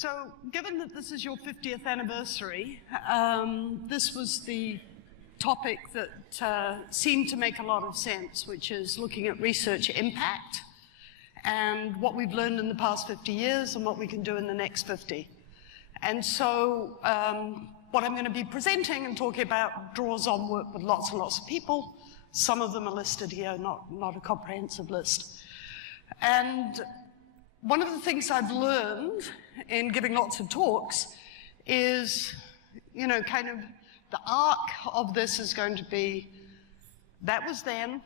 So, given that this is your 50th anniversary, this was the topic that seemed to make a lot of sense, which is looking at research impact and what we've learned in the past 50 years and what we can do in the next 50. And so, what I'm going to be presenting and talking about draws on work with lots and lots of people. Some of them are listed here, not a comprehensive list. And one of the things I've learned in giving lots of talks is, you know, kind of the arc of this is going to be, that was then,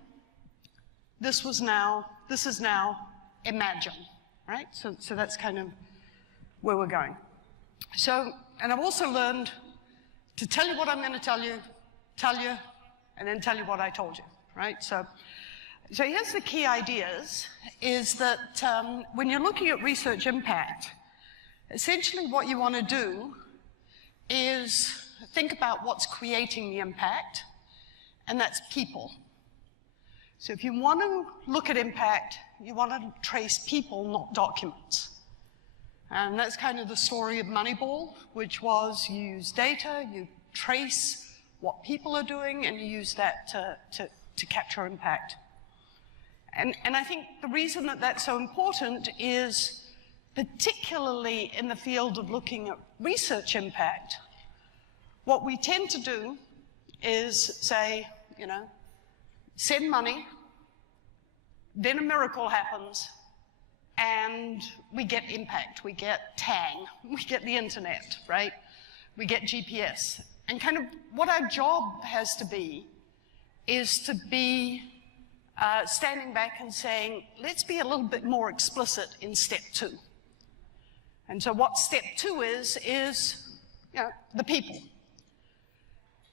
this was now, this is now, imagine, right? So that's kind of where we're going. So, and I've also learned to tell you what I'm going to tell you, and then tell you what I told you, right? So here's the key ideas, is that when you're looking at research impact, essentially what you want to do is think about what's creating the impact, and that's people. So if you want to look at impact, you want to trace people, not documents. And that's kind of the story of Moneyball, which was you use data, you trace what people are doing, and you use that to capture impact. And I think the reason that that's so important is, particularly in the field of looking at research impact, what we tend to do is say, you know, send money, then a miracle happens, and we get impact, we get TANG, we get the internet, right? We get GPS. And kind of what our job has to be is to be standing back and saying, let's be a little bit more explicit in step 2. And so what step 2 is you know, the people.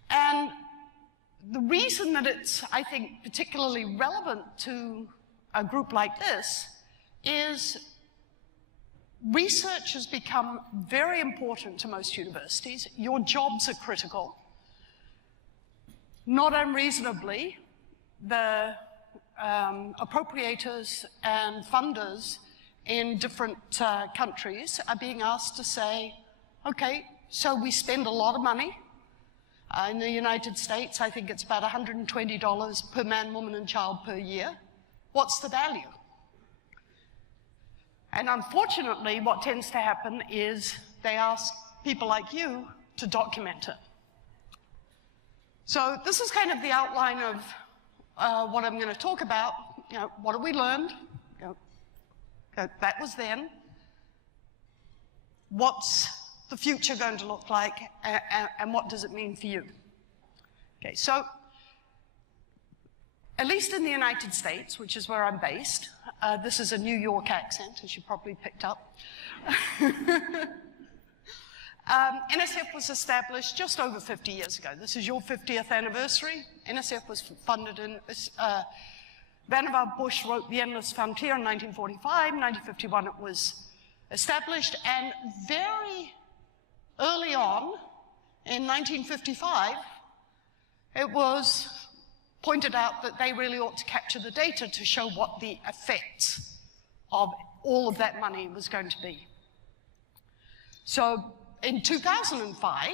And the reason that it's, I think, particularly relevant to a group like this is research has become very important to most universities. Your jobs are critical. Not unreasonably, the appropriators and funders in different countries are being asked to say, okay, so we spend a lot of money. In the United States, I think it's about $120 per man, woman, and child per year. What's the value? And unfortunately, what tends to happen is they ask people like you to document it. So this is kind of the outline of what I'm going to talk about. You know, what have we learned? You know, that was then. What's the future going to look like, and what does it mean for you? Okay, so at least in the United States, which is where I'm based, this is a New York accent, as you probably picked up. NSF was established just over 50 years ago. This is your 50th anniversary. NSF was funded in, Vannevar Bush wrote The Endless Frontier in 1945. 1951 it was established, and very early on, in 1955, it was pointed out that they really ought to capture the data to show what the effects of all of that money was going to be. So in 2005,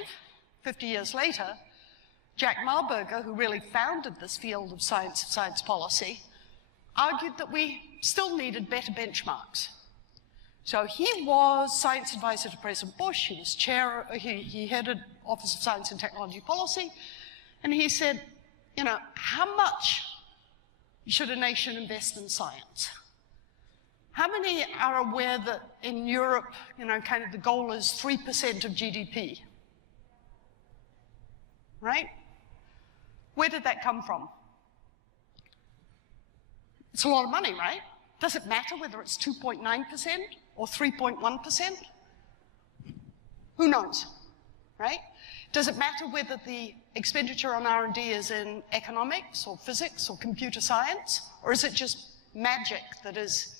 50 years later, Jack Marburger, who really founded this field of science policy, argued that we still needed better benchmarks. So he was science advisor to President Bush, he was chair, he headed Office of Science and Technology Policy, and he said, you know, how much should a nation invest in science? How many are aware that in Europe, you know, kind of the goal is 3% of GDP? Right? Where did that come from? It's a lot of money, right? Does it matter whether it's 2.9% or 3.1%? Who knows, right? Does it matter whether the expenditure on R&D is in economics or physics or computer science, or is it just magic that is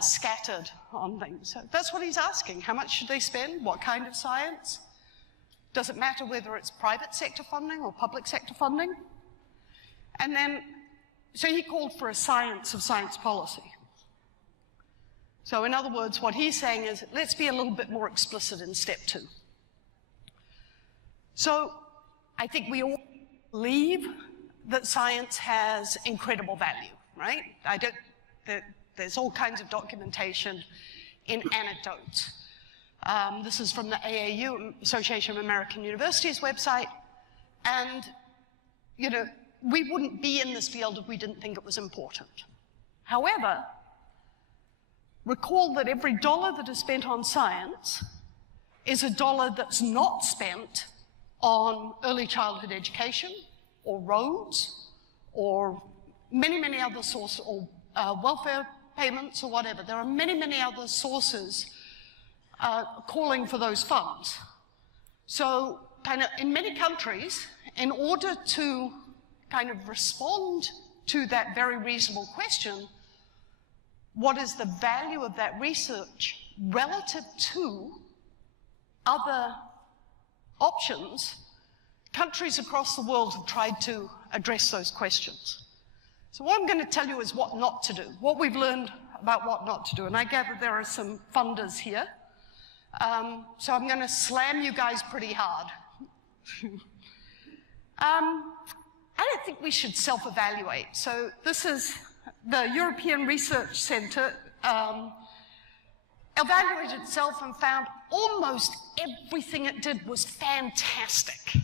scattered on things? So that's what he's asking. How much should they spend? What kind of science? Does it matter whether it's private sector funding or public sector funding? And then, so he called for a science of science policy. So in other words, what he's saying is, let's be a little bit more explicit in step 2. So I think we all believe that science has incredible value, right? There's all kinds of documentation in anecdotes. This is from the AAU, Association of American Universities website. And, you know, we wouldn't be in this field if we didn't think it was important. However, recall that every dollar that is spent on science is a dollar that's not spent on early childhood education, or roads, or many, many other sources, or welfare payments, or whatever. There are many, many other sources calling for those funds. So, kind of, in many countries, in order to kind of respond to that very reasonable question, what is the value of that research relative to other options, countries across the world have tried to address those questions. So what I'm going to tell you is what not to do, what we've learned about what not to do. And I gather there are some funders here. So I'm going to slam you guys pretty hard. I don't think we should self-evaluate. So this is the European Research Centre evaluated itself and found almost everything it did was fantastic.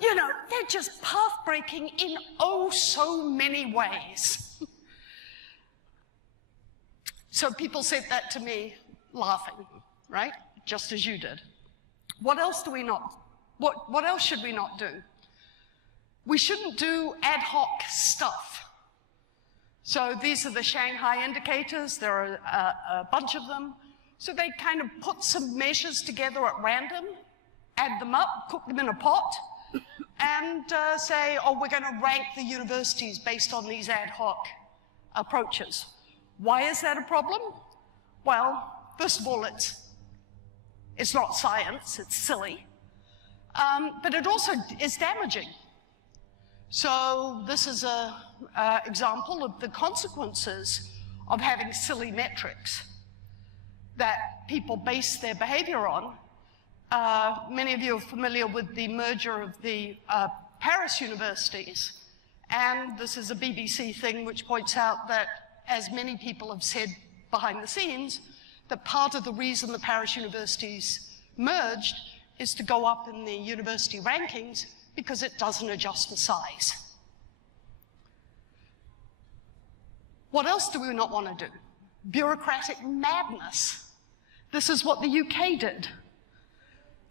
You know, they're just path-breaking in oh so many ways. So people said that to me laughing, right? Just as you did. What else do we not, what else should we not do? We shouldn't do ad hoc stuff. So these are the Shanghai indicators. There are a bunch of them. So they kind of put some measures together at random, add them up, cook them in a pot, and say, oh, we're going to rank the universities based on these ad hoc approaches. Why is that a problem? Well, first of all, it's not science, it's silly. But it also is damaging. So this is an example of the consequences of having silly metrics that people base their behavior on. Many of you are familiar with the merger of the Paris universities, and this is a BBC thing which points out that, as many people have said behind the scenes, that part of the reason the Paris universities merged is to go up in the university rankings because it doesn't adjust for size. What else do we not want to do? Bureaucratic madness. This is what the UK did.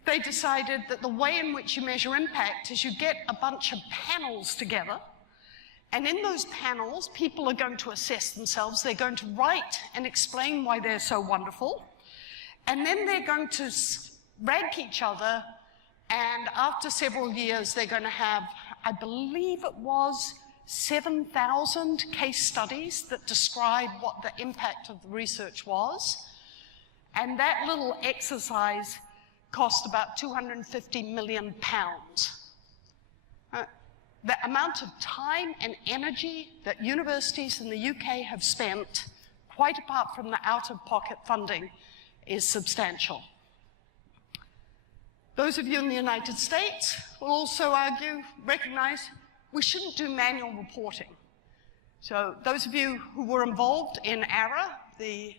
They decided that the way in which you measure impact is you get a bunch of panels together, and in those panels, people are going to assess themselves. They're going to write and explain why they're so wonderful, and then they're going to rank each other, and after several years, they're going to have, I believe it was 7,000 case studies that describe what the impact of the research was. And that little exercise cost about £250 million. The amount of time and energy that universities in the UK have spent, quite apart from the out-of-pocket funding, is substantial. Those of you in the United States will also recognize we shouldn't do manual reporting. So those of you who were involved in ARA, the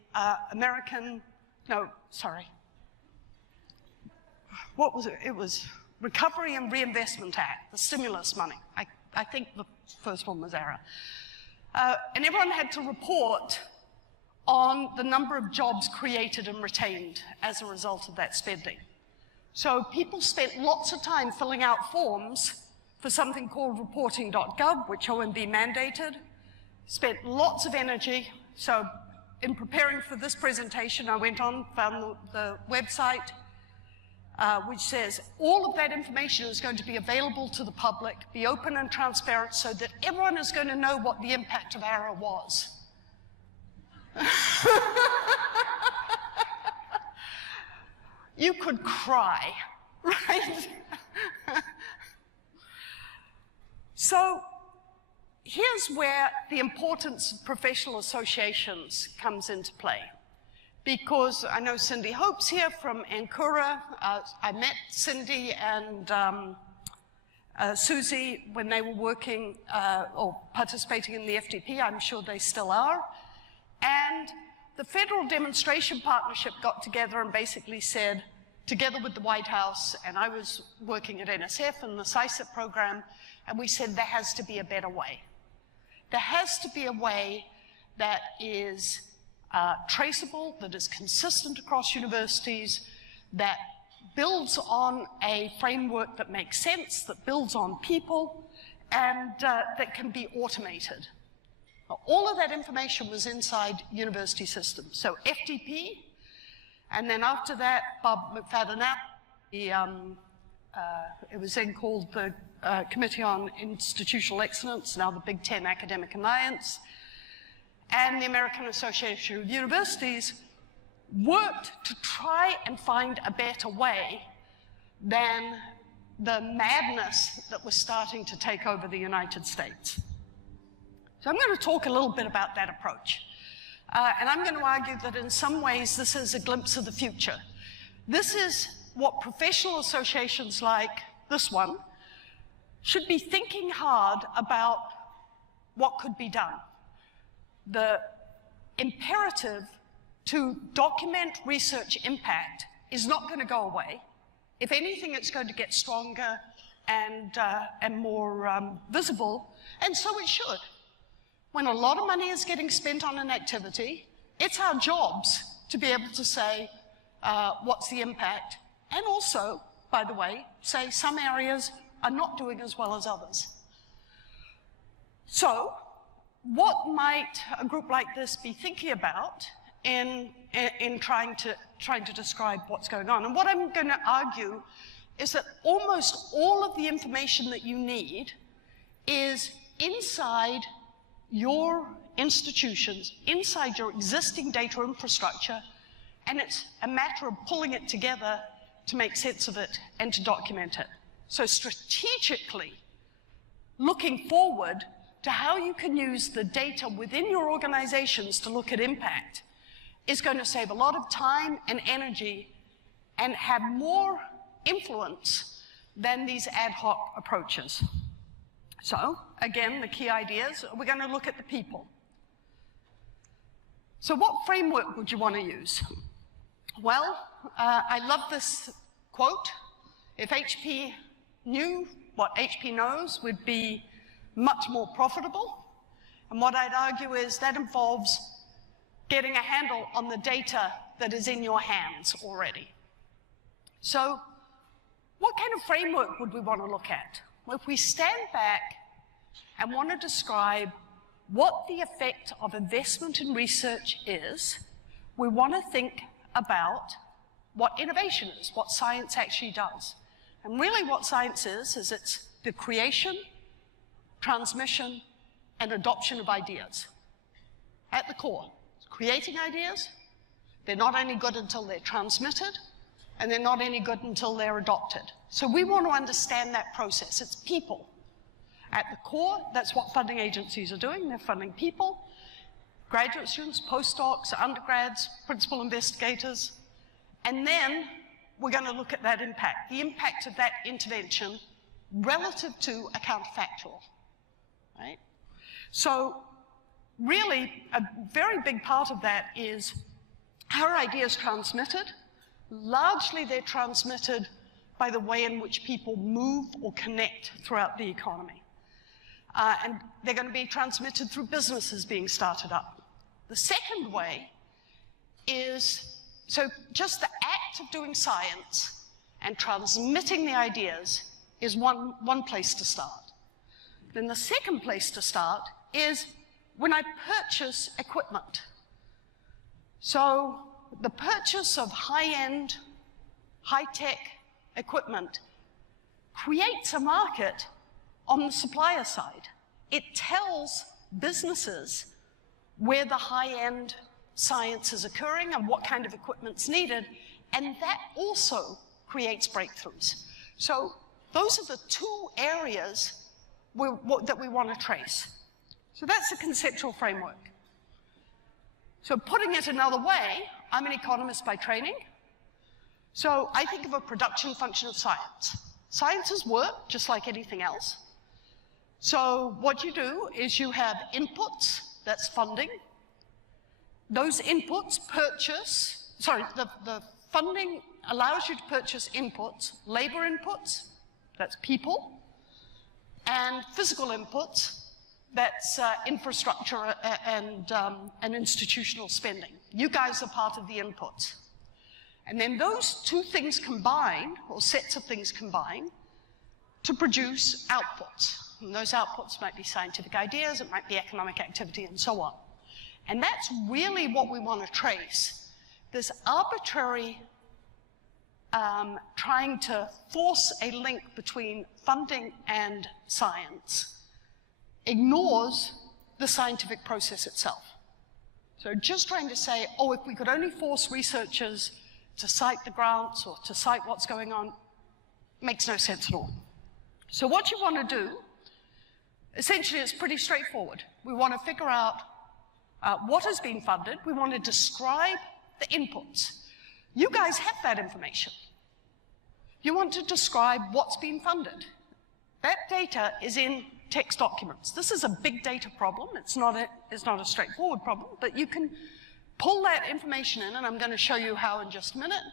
what was it? It was Recovery and Reinvestment Act, the stimulus money. I think the first one was ARA. And everyone had to report on the number of jobs created and retained as a result of that spending. So people spent lots of time filling out forms for something called reporting.gov, which OMB mandated, spent lots of energy. So in preparing for this presentation, I went on, found the website, which says all of that information is going to be available to the public, be open and transparent, so that everyone is going to know what the impact of ARA was. You could cry, right? So here's where the importance of professional associations comes into play. Because I know Cindy Hope's here from Ankura. I met Cindy and Susie when they were working or participating in the FDP. I'm sure they still are. And the Federal Demonstration Partnership got together and basically said, together with the White House, and I was working at NSF and the CISIP program, and we said there has to be a better way. There has to be a way that is traceable, that is consistent across universities, that builds on a framework that makes sense, that builds on people, and that can be automated. All of that information was inside university systems. So FDP, and then after that, Bob McFadden, it was then called the Committee on Institutional Excellence, now the Big Ten Academic Alliance, and the American Association of Universities worked to try and find a better way than the madness that was starting to take over the United States. So I'm going to talk a little bit about that approach. And I'm going to argue that in some ways this is a glimpse of the future. This is what professional associations like this one should be thinking hard about what could be done. The imperative to document research impact is not going to go away. If anything, it's going to get stronger and more visible, and so it should. When a lot of money is getting spent on an activity, it's our jobs to be able to say, what's the impact? And also, by the way, say some areas are not doing as well as others. So, what might a group like this be thinking about in trying to describe what's going on? And what I'm going to argue is that almost all of the information that you need is inside your institutions, inside your existing data infrastructure, and it's a matter of pulling it together to make sense of it and to document it. So strategically, looking forward to how you can use the data within your organizations to look at impact is going to save a lot of time and energy and have more influence than these ad hoc approaches. So, again, the key ideas, we're going to look at the people. So what framework would you want to use? Well, I love this quote. If HP knew what HP knows, we'd be much more profitable. And what I'd argue is that involves getting a handle on the data that is in your hands already. So what kind of framework would we want to look at? Well, if we stand back and want to describe what the effect of investment in research is, we want to think about what innovation is, what science actually does. And really what science is it's the creation, transmission, and adoption of ideas. At the core, creating ideas, they're not only good until they're transmitted, and they're not any good until they're adopted. So we want to understand that process. It's people. At the core, that's what funding agencies are doing. They're funding people, graduate students, postdocs, undergrads, principal investigators. And then we're going to look at that impact, the impact of that intervention relative to a counterfactual, right? So really, a very big part of that is how are ideas transmitted? Largely, they're transmitted by the way in which people move or connect throughout the economy. And they're going to be transmitted through businesses being started up. The second way is, so just the act of doing science and transmitting the ideas is one place to start. Then the second place to start is when I purchase equipment. So the purchase of high-end, high-tech equipment creates a market on the supplier side. It tells businesses where the high-end science is occurring and what kind of equipment's needed, and that also creates breakthroughs. So those are the two areas that we want to trace. So that's the conceptual framework. So putting it another way, I'm an economist by training. So I think of a production function of science. Science is work, just like anything else. So what you do is you have inputs, that's funding. Those inputs the funding allows you to purchase inputs, labor inputs, that's people, and physical inputs, that's infrastructure and institutional spending. You guys are part of the inputs. And then those two things combine, or sets of things combine, to produce outputs. And those outputs might be scientific ideas, it might be economic activity, and so on. And that's really what we want to trace. This arbitrary trying to force a link between funding and science ignores the scientific process itself. So just trying to say, oh, if we could only force researchers to cite the grants or to cite what's going on, makes no sense at all. So what you want to do, essentially it's pretty straightforward. We want to figure out what has been funded. We want to describe the inputs. You guys have that information. You want to describe what's been funded. That data is in text documents. This is a big data problem. It's not a straightforward problem, but you can pull that information in, and I'm going to show you how in just a minute.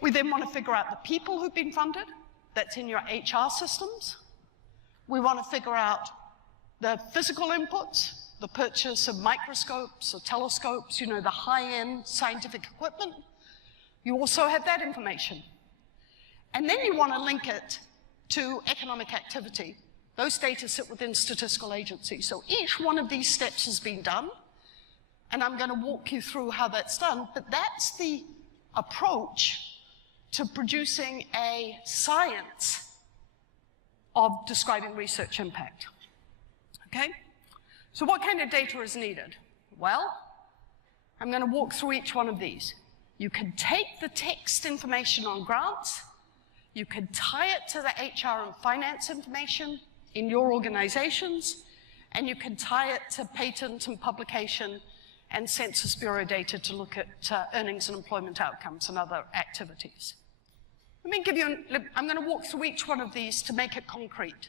We then want to figure out the people who've been funded. That's in your HR systems. We want to figure out the physical inputs, the purchase of microscopes or telescopes, you know, the high-end scientific equipment. You also have that information. And then you want to link it to economic activity. Those data sit within statistical agencies. So each one of these steps has been done, and I'm going to walk you through how that's done, but that's the approach to producing a science of describing research impact. Okay? So what kind of data is needed? Well, I'm going to walk through each one of these. You can take the text information on grants, you can tie it to the HR and finance information in your organizations, and you can tie it to patent and publication and Census Bureau data to look at earnings and employment outcomes and other activities. Let me give you, I'm going to walk through each one of these to make it concrete.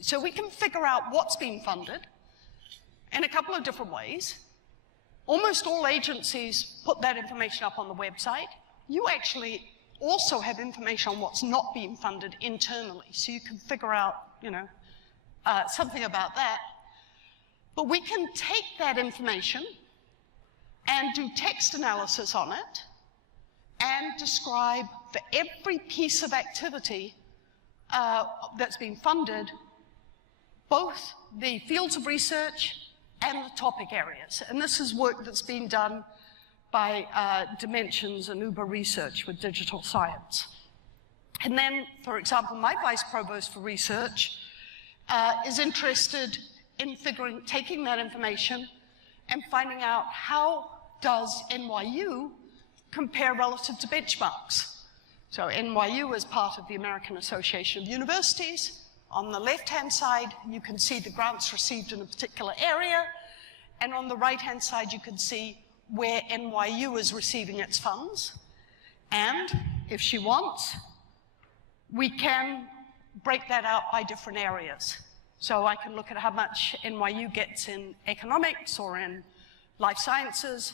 So we can figure out what's being funded in a couple of different ways. Almost all agencies put that information up on the website. You actually also have information on what's not being funded internally, so you can figure out, you know, something about that. But we can take that information and do text analysis on it and describe for every piece of activity that's been funded, both the fields of research and the topic areas. And this is work that's been done by Dimensions and Uber Research with digital science. And then, for example, my vice provost for research is interested in taking that information and finding out how does NYU compare relative to benchmarks. So NYU is part of the American Association of Universities. On the left-hand side, you can see the grants received in a particular area, and on the right-hand side, you can see where NYU is receiving its funds. And if she wants, we can break that out by different areas. So I can look at how much NYU gets in economics or in life sciences,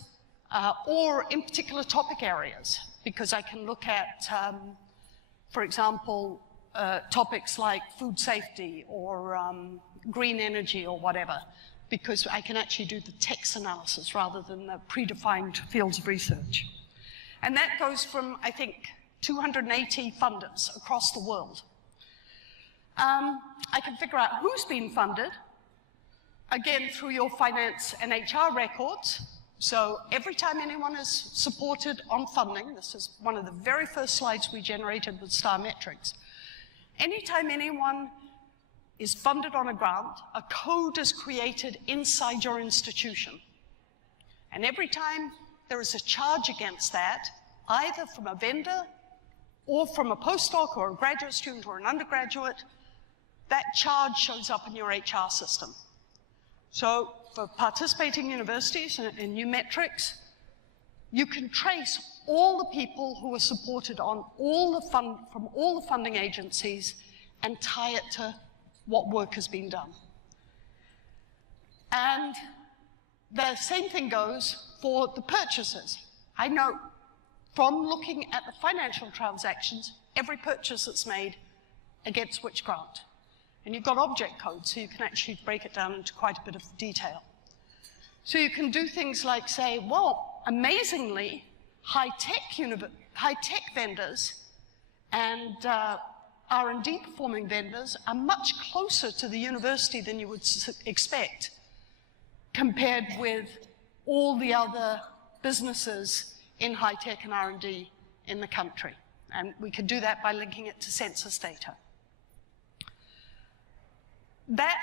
or in particular topic areas, because I can look at, for example, topics like food safety or green energy or whatever, because I can actually do the text analysis rather than the predefined fields of research. And that goes from, I think, 280 funders across the world. I can figure out who's been funded, again, through your finance and HR records. So every time anyone is supported on funding, this is one of the very first slides we generated with STAR metrics. Anytime anyone is funded on a grant, a code is created inside your institution. And every time there is a charge against that, either from a vendor or from a postdoc or a graduate student or an undergraduate, that charge shows up in your HR system. So for participating universities in new metrics, you can trace all the people who are supported on from all the funding agencies and tie it to what work has been done. And the same thing goes for the purchases. I know from looking at the financial transactions, every purchase that's made against which grant. And you've got object codes, so you can actually break it down into quite a bit of detail. So you can do things like say, well, amazingly, high-tech vendors and R&D performing vendors are much closer to the university than you would expect, compared with all the other businesses in high-tech and R&D in the country. And we can do that by linking it to census data. That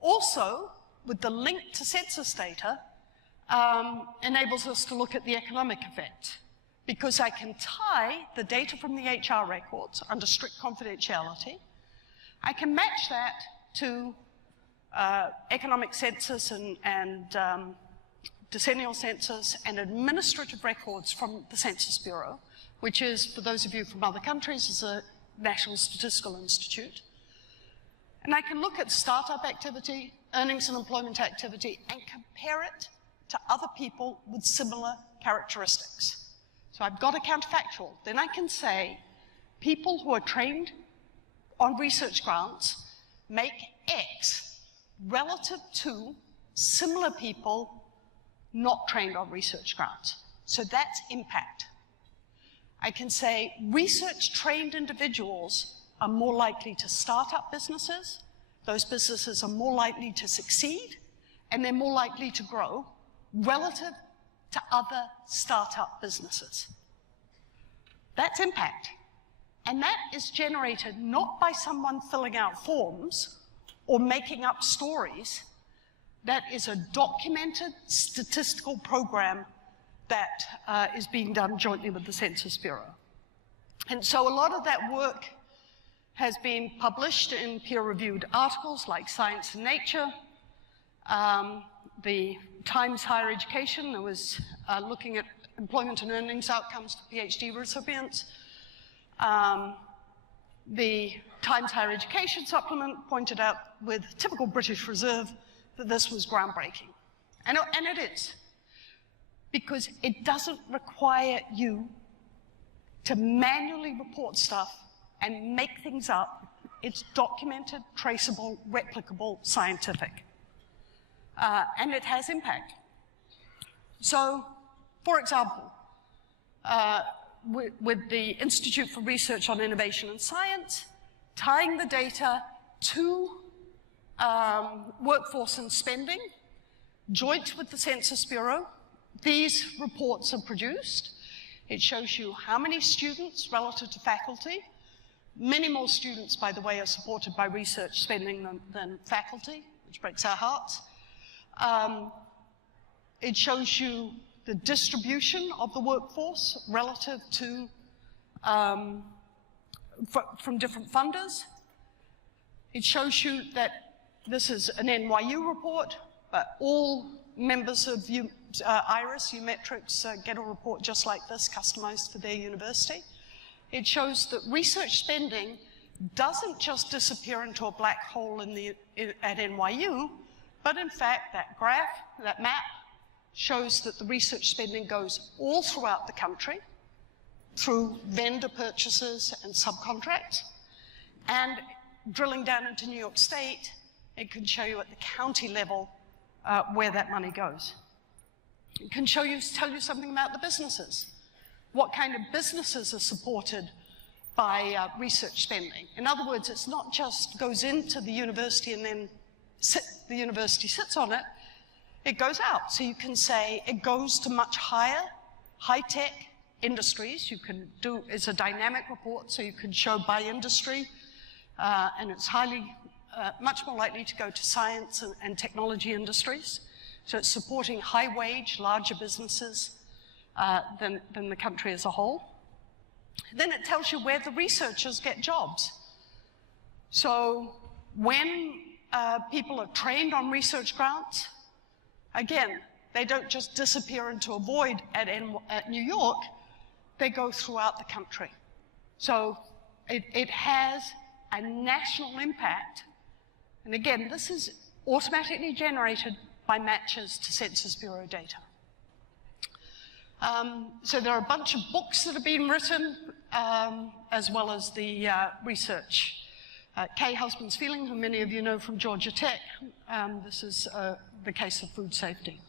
also, with the link to census data, enables us to look at the economic effect, because I can tie the data from the HR records under strict confidentiality. I can match that to economic census and decennial census and administrative records from the Census Bureau, which is, for those of you from other countries, is a National Statistical Institute. And I can look at startup activity, earnings and employment activity, and compare it to other people with similar characteristics. So I've got a counterfactual. Then I can say people who are trained on research grants make X relative to similar people not trained on research grants. So that's impact. I can say research-trained individuals are more likely to start up businesses, those businesses are more likely to succeed, and they're more likely to grow relative to other startup businesses. That's impact. And that is generated not by someone filling out forms or making up stories. That is a documented statistical program that is being done jointly with the Census Bureau. And so a lot of that work has been published in peer-reviewed articles like Science and Nature. The Times Higher Education was looking at employment and earnings outcomes for PhD recipients. The Times Higher Education supplement pointed out with typical British reserve that this was groundbreaking. And it is, because it doesn't require you to manually report stuff and make things up. It's documented, traceable, replicable, scientific. And it has impact. So, for example, with the Institute for Research on Innovation and Science, tying the data to workforce and spending, joint with the Census Bureau, these reports are produced. It shows you how many students relative to faculty. Many more students, by the way, are supported by research spending than faculty, which breaks our hearts. It shows you the distribution of the workforce relative to, from different funders. It shows you that this is an NYU report, but all members of IRIS, U-Metrics, get a report just like this, customized for their university. It shows that research spending doesn't just disappear into a black hole at NYU, but in fact, that graph, that map, shows that the research spending goes all throughout the country through vendor purchases and subcontracts. And drilling down into New York State, it can show you at the county level where that money goes. It can tell you something about the businesses. What kind of businesses are supported by research spending? In other words, it's not just goes into the university and then the university sits on it. It goes out. So you can say it goes to much higher, high-tech industries. You can do, it's a dynamic report, so you can show by industry, and it's much more likely to go to science and technology industries. So it's supporting high-wage, larger businesses than the country as a whole. Then it tells you where the researchers get jobs. So When people are trained on research grants, again, they don't just disappear into a void at New York, they go throughout the country. So it has a national impact. And again, this is automatically generated by matches to Census Bureau data. So there are a bunch of books that have been written, as well as the research. Kay Husband's Feeling, who many of you know from Georgia Tech, this is the case of food safety.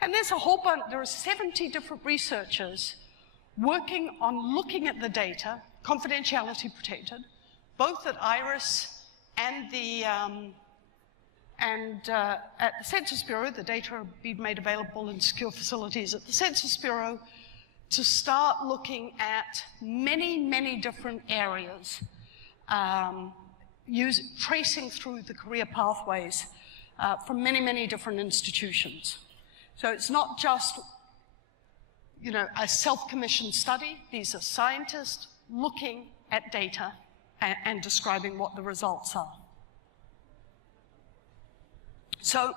And there's a whole bunch, there are 70 different researchers working on looking at the data, confidentiality protected, both at IRIS and at the Census Bureau. The data are being made available in secure facilities at the Census Bureau to start looking at many, many different areas, tracing through the career pathways from many, many different institutions. So it's not just, you know, a self-commissioned study. These are scientists looking at data and describing what the results are. So,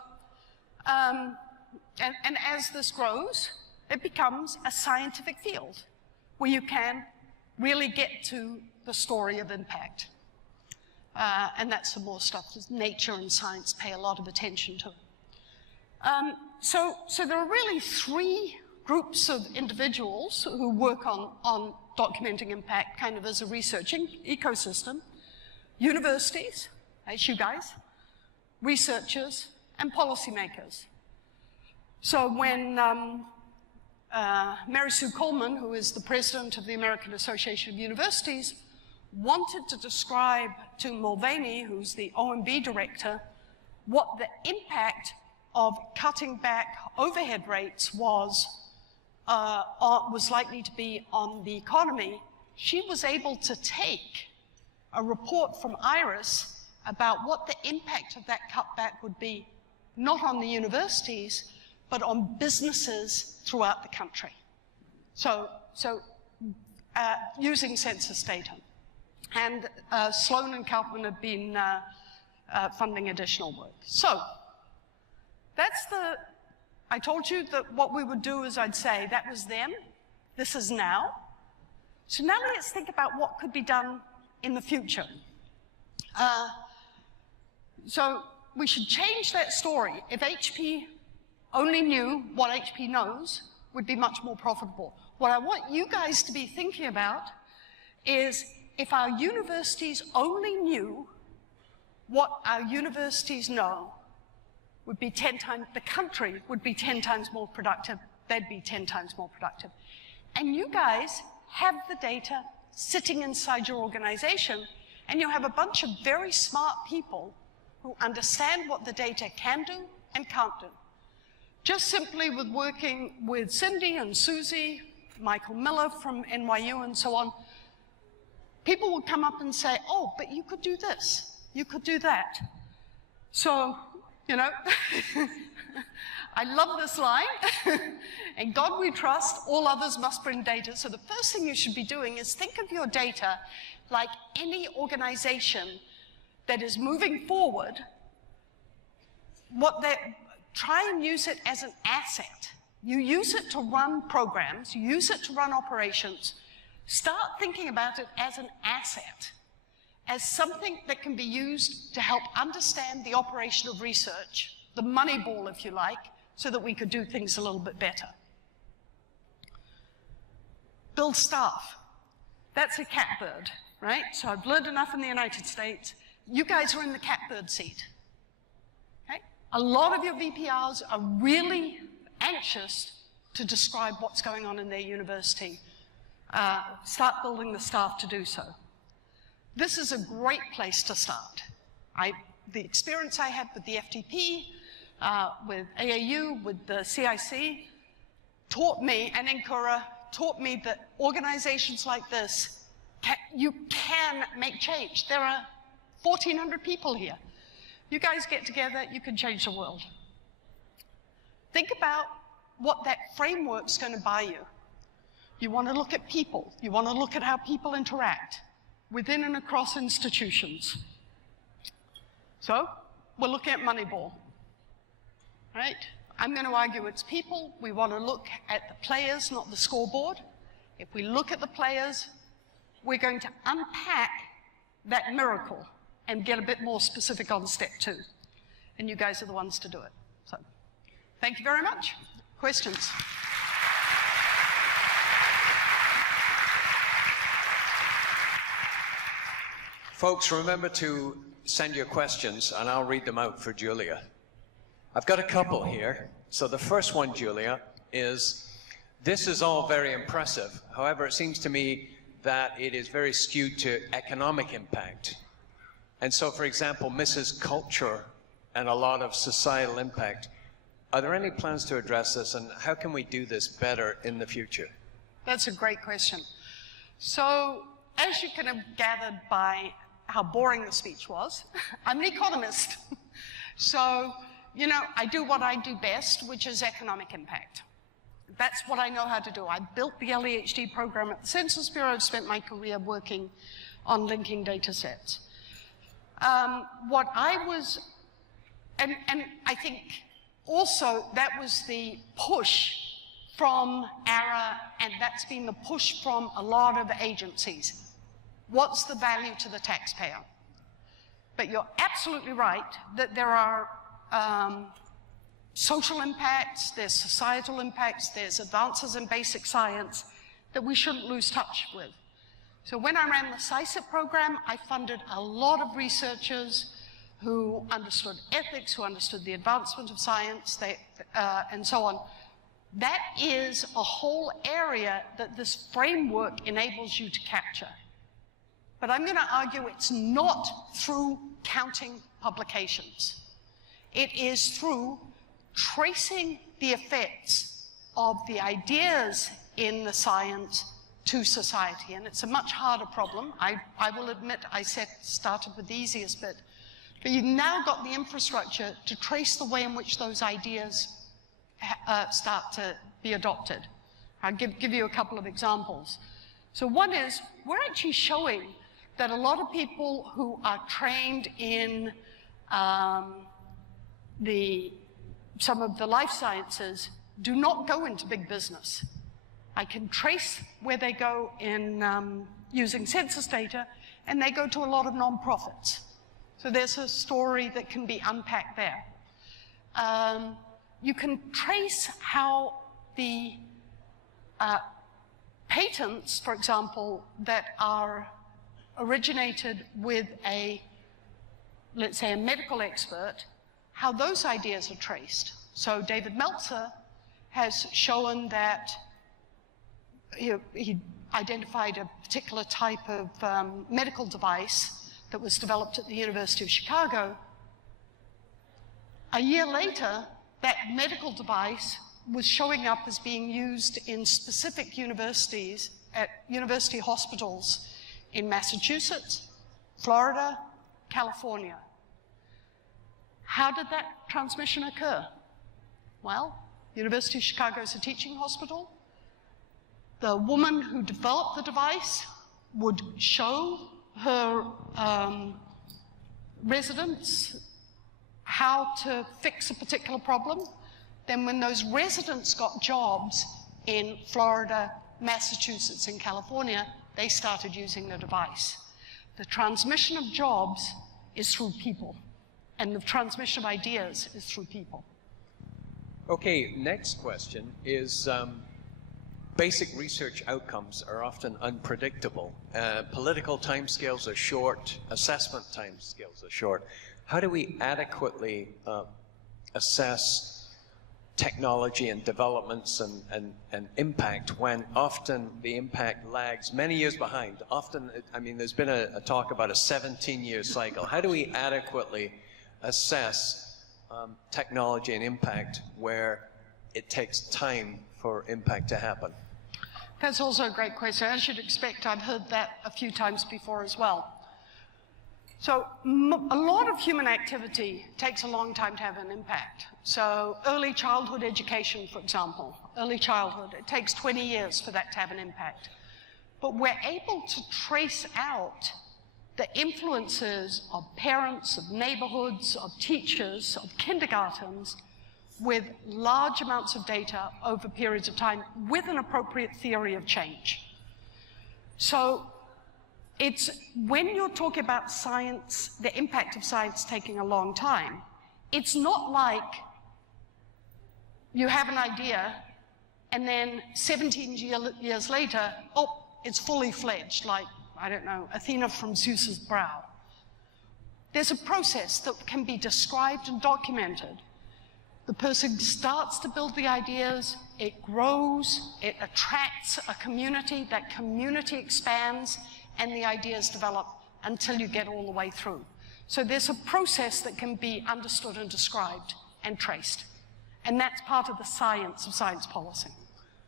and as this grows, it becomes a scientific field where you can really get to the story of impact. And that's some more stuff that nature and science pay a lot of attention to. So there are really three groups of individuals who work on documenting impact kind of as a researching ecosystem: universities, that's you guys, researchers, and policymakers. So when Mary Sue Coleman, who is the president of the American Association of Universities, wanted to describe to Mulvaney, who's the OMB director, what the impact of cutting back overhead rates was likely to be on the economy, she was able to take a report from IRIS about what the impact of that cutback would be, not on the universities, but on businesses throughout the country. So using census data. And Sloan and Kaufman have been funding additional work. So that's I told you that what we would do is I'd say that was then, this is now. So now let's think about what could be done in the future. So we should change that story. If HP only knew what HP knows, would be much more profitable. What I want you guys to be thinking about is if our universities only knew what our universities know, would be 10 times, the country would be 10 times more productive, they'd be 10 times more productive. And you guys have the data sitting inside your organization, and you have a bunch of very smart people who understand what the data can do and can't do. Just simply with working with Cindy and Susie, Michael Miller from NYU and so on, people will come up and say, oh, but you could do this, you could do that. So, you know, I love this line, in God we trust, all others must bring data. So the first thing you should be doing is think of your data like any organization that is moving forward, try and use it as an asset. You use it to run programs, you use it to run operations. Start thinking about it as an asset, as something that can be used to help understand the operation of research, the money ball, if you like, so that we could do things a little bit better. Build staff. That's a catbird, right? So I've learned enough in the United States. You guys are in the catbird seat. Okay? A lot of your VPRs are really anxious to describe what's going on in their university. Start building the staff to do so. This is a great place to start. The experience I had with the FTP, with AAU, with the CIC, taught me, and NCURA, taught me that organizations like this, you can make change. There are 1,400 people here. You guys get together, you can change the world. Think about what that framework's going to buy you. You want to look at people. You want to look at how people interact within and across institutions. So we're looking at Moneyball, right? I'm going to argue it's people. We want to look at the players, not the scoreboard. If we look at the players, we're going to unpack that miracle and get a bit more specific on step 2. And you guys are the ones to do it. So thank you very much. Questions? Folks, remember to send your questions, and I'll read them out for Julia. I've got a couple here. So the first one, Julia, is, this is all very impressive. However, it seems to me that it is very skewed to economic impact. And so, for example, misses culture and a lot of societal impact. Are there any plans to address this, and how can we do this better in the future? That's a great question. So, as you can have gathered by how boring the speech was, I'm an economist. So, you know, I do what I do best, which is economic impact. That's what I know how to do. I built the LEHD program at the Census Bureau. I've spent my career working on linking data sets. What I was, and I think also that was the push from ARA, and that's been the push from a lot of agencies. What's the value to the taxpayer? But you're absolutely right that there are social impacts, there's societal impacts, there's advances in basic science that we shouldn't lose touch with. So when I ran the SciSIP program, I funded a lot of researchers who understood ethics, who understood the advancement of science, and so on. That is a whole area that this framework enables you to capture. But I'm going to argue it's not through counting publications. It is through tracing the effects of the ideas in the science to society. And it's a much harder problem. I will admit I started with the easiest bit. But you've now got the infrastructure to trace the way in which those ideas start to be adopted. I'll give you a couple of examples. So one is, we're actually showing that a lot of people who are trained in some of the life sciences do not go into big business. I can trace where they go in using census data, and they go to a lot of nonprofits. So there's a story that can be unpacked there. You can trace how the patents, for example, that are originated with let's say a medical expert, how those ideas are traced. So David Meltzer has shown that he identified a particular type of medical device that was developed at the University of Chicago. A year later, that medical device was showing up as being used in specific universities, at university hospitals in Massachusetts, Florida, California. How did that transmission occur? Well, University of Chicago is a teaching hospital. The woman who developed the device would show her residents how to fix a particular problem. Then when those residents got jobs in Florida, Massachusetts, and California, they started using the device. The transmission of jobs is through people, and the transmission of ideas is through people. Okay, next question is, basic research outcomes are often unpredictable. Political timescales are short, assessment timescales are short. How do we adequately assess technology and developments and impact when often the impact lags many years behind? Often, I mean, there's been a talk about a 17-year cycle. How do we adequately assess technology and impact where it takes time for impact to happen? That's also a great question. As you'd expect, I've heard that a few times before as well. So a lot of human activity takes a long time to have an impact. So early childhood education, for example, early childhood, it takes 20 years for that to have an impact. But we're able to trace out the influences of parents, of neighborhoods, of teachers, of kindergartens, with large amounts of data over periods of time with an appropriate theory of change. So it's when you're talking about science, the impact of science taking a long time, it's not like you have an idea and then 17 years later, oh, it's fully fledged, like, I don't know, Athena from Zeus's brow. There's a process that can be described and documented. The person starts to build the ideas, it grows, it attracts a community, that community expands, and the ideas develop until you get all the way through. So there's a process that can be understood and described and traced. And that's part of the science of science policy.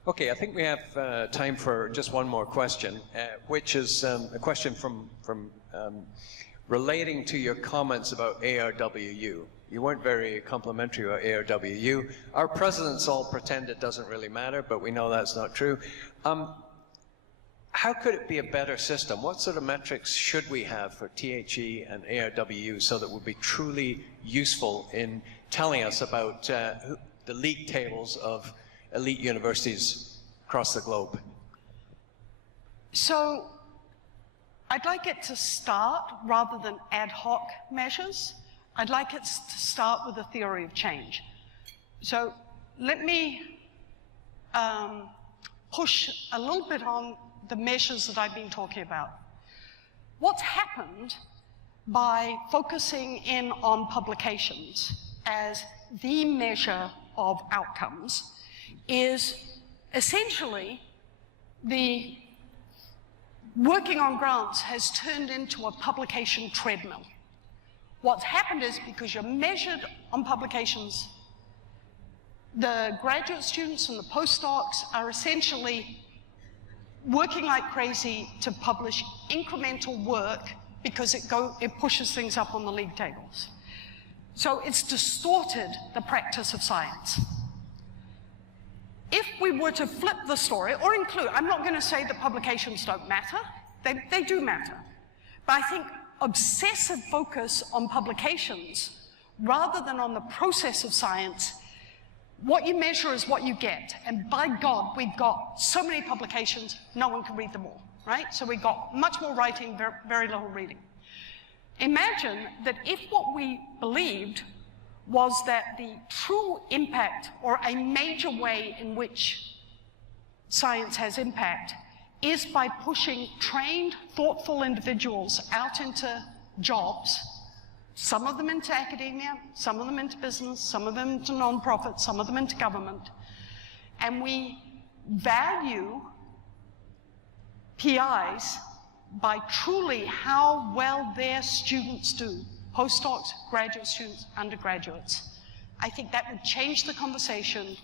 Okay, I think we have time for just one more question, which is a question from relating to your comments about ARWU. You weren't very complimentary about ARWU. Our presidents all pretend it doesn't really matter, but we know that's not true. How could it be a better system? What sort of metrics should we have for THE and ARWU so that would be truly useful in telling us about the league tables of elite universities across the globe? So I'd like it to start, rather than ad hoc measures, I'd like it to start with a theory of change. So let me push a little bit on the measures that I've been talking about. What's happened by focusing in on publications as the measure of outcomes is essentially the working on grants has turned into a publication treadmill. What's happened is, because you're measured on publications, the graduate students and the postdocs are essentially working like crazy to publish incremental work because it pushes things up on the league tables. So it's distorted the practice of science. If we were to flip the story, or include, I'm not going to say that publications don't matter, they do matter, but I think obsessive focus on publications rather than on the process of science, what you measure is what you get. And by God, we've got so many publications, no one can read them all, right? So we've got much more writing, very little reading. Imagine that if what we believed was that the true impact, or a major way in which science has impact, is by pushing trained, thoughtful individuals out into jobs, some of them into academia, some of them into business, some of them into nonprofits, some of them into government, and we value PIs by truly how well their students do, postdocs, graduate students, undergraduates. I think that would change the conversation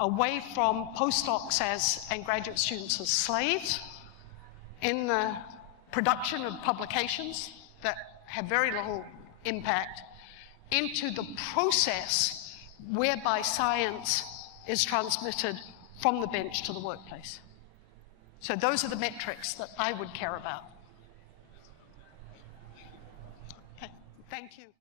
away from postdocs and graduate students as slaves in the production of publications that have very little impact, into the process whereby science is transmitted from the bench to the workplace. So those are the metrics that I would care about. Okay, thank you.